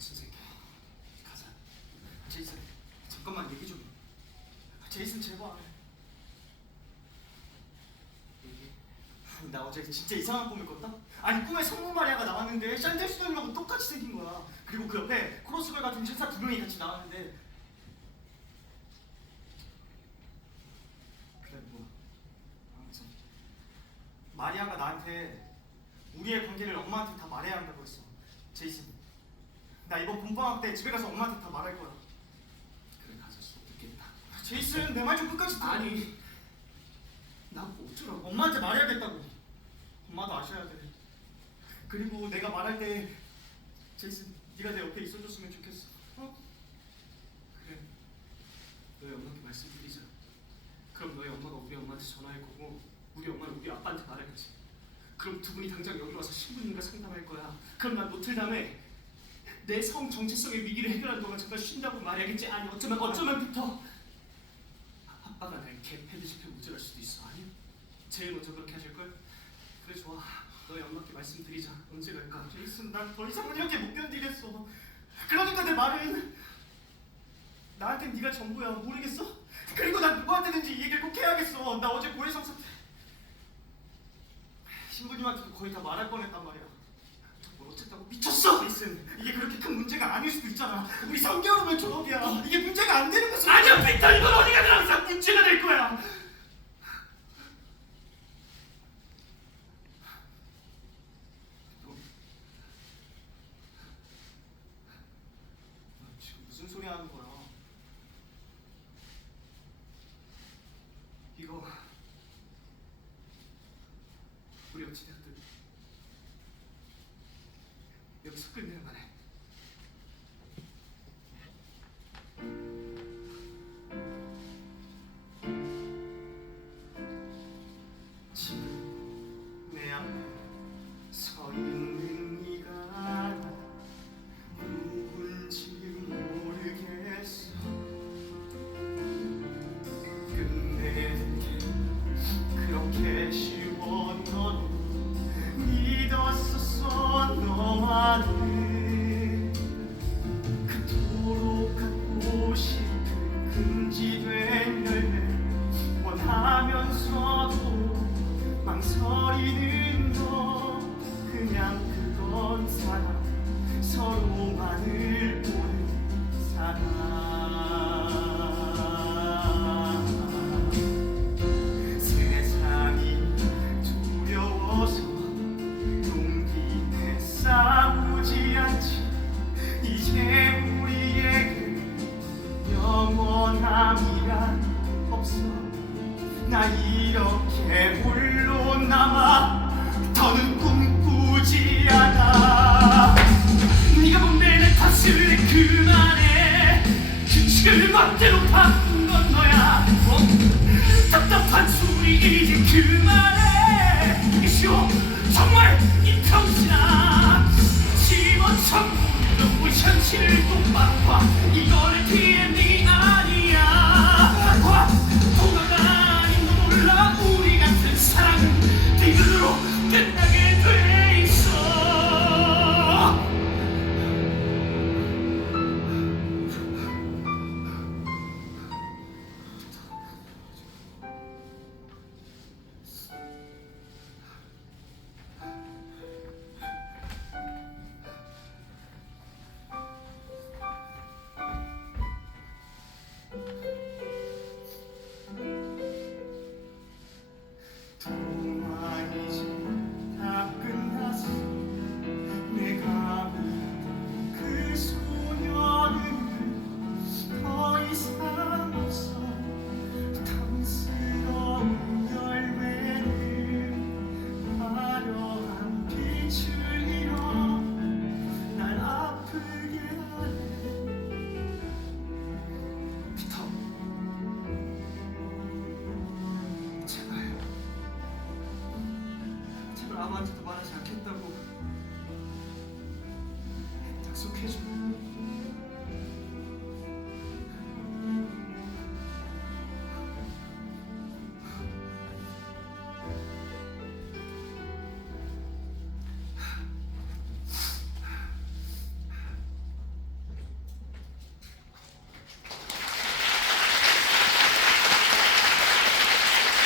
새끼. 가자. 제이슨, 잠깐만 얘기 좀. 해. 제이슨 제발. 얘기. 아니, 나 어제 진짜 이상한 꿈을 꿨다. 아니 꿈에 성모 마리아가 나왔는데 샌델스톤이라고 똑같이 생긴 거야. 그리고 그 옆에 크로스걸 같은 천사 두 명이 같이 나왔는데. 그래 뭐. 아무튼 마리아가 나한테 우리의 관계를 엄마한테 다 말해야 한다고 했어. 제이슨. 나 이번 본방학 때 집에 가서 엄마한테 다 말할 거야. 그래 가서 수업 듣겠다. 제이슨 내 말 좀 끝까지 들어. 아니 나뭐 어쩌라고? 엄마한테 말해야겠다고. 엄마도 아셔야 돼. 그리고 내가 말할 때 제이슨 네가 내 옆에 있어줬으면 좋겠어. 어? 그래 너희 엄마께 말씀드리자. 그럼 너희 엄마가 우리 엄마한테 전화할 거고 우리 엄마는 우리 아빠한테 말할 거지. 그럼 두 분이 당장 여기 와서 신부님과 상담할 거야. 그럼 난 노틀담에 내 성 정체성의 위기를 해결하는 동안 잠깐 쉰다고 말해야겠지. 아니 어쩌면 어쩌면부터 아빠가 날 개패드집에 모자랄 수도 있어. 아니? 제일 먼저 그렇게 하실 걸? 그래 좋아. 너희 엄마께 말씀드리자. 언제 갈까? 제이슨 난 더 이상은 이렇게 못 견디겠어. 그러니까 내 말은 나한테 네가 전부야. 모르겠어? 그리고 난 누구한테든지 이 얘기를 꼭 해야겠어. 나 어제 고해성 사태 신부님한테도 거의 다 말할 뻔했단 말이야. 뭘 어쨌다고 미쳤어? 제이슨 이게 그렇게 큰 문제가 아닐 수도 있잖아. 우리 3개월 후면 졸업이야. 이게 문제가 안 되는 거지. 아니야 피터 이건 어디 가 든 항상 문제가 될 거야. 너, 너 지금 무슨 소리 하는 거야? 이거 우리 어찌됐든 여기서 끝내는 거네. 지 서로만을 보는 사랑 세상이 두려워서 용기 내 싸우지 않지. 이제 우리에게 영원함이란 없어. 나 이렇게 홀로 남아 이제 그만해 쉬워 정말 이 평신아 집어쳐보는 우리 현실을 똑바로 봐 이거를 아무한테도 말하지 않겠다고. 약속해줘